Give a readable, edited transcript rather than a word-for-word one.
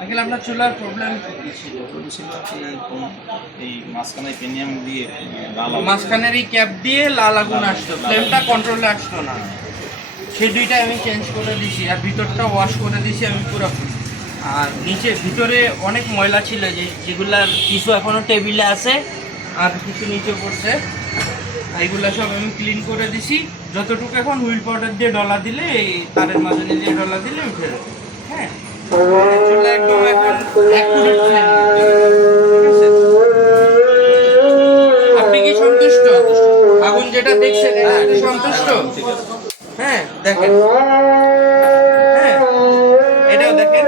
আগে আপনার চুলার প্রবলেম কি ছিল? ছিল এই মাঝখানে পেনিয়াম দিয়ে লাল মাঝখানের এই ক্যাপ দিয়ে লাল আগুন আসতো, ফ্লেমটা কন্ট্রোলে আসতো না। সেই দুইটা আমি চেঞ্জ করে দিছি, আর ভিতরটা ওয়াশ করে দিছি আমি পুরোপুরি। আর নিচে ভিতরে অনেক ময়লা ছিল যেগুলার কিছু এখনও টেবিলে আছে আর কিছু নিচে পড়ছে, এইগুলা সব আমি ক্লিন করে দিছি। যতটুকু এখন হুইল পাউডার দিয়ে ডলা দিলে, এই তারের মাঝে দিয়ে ডলা দিলে উঠে যাবে। হ্যাঁ, চুলা একদম এখন accurate flame দিতে হবে। ঠিক আছে? আপনি কি সন্তুষ্ট? আগুন যেটা দেখছেন এটাতে সন্তুষ্ট? হ্যাঁ, দেখেন। হ্যাঁ, এটাও দেখেন।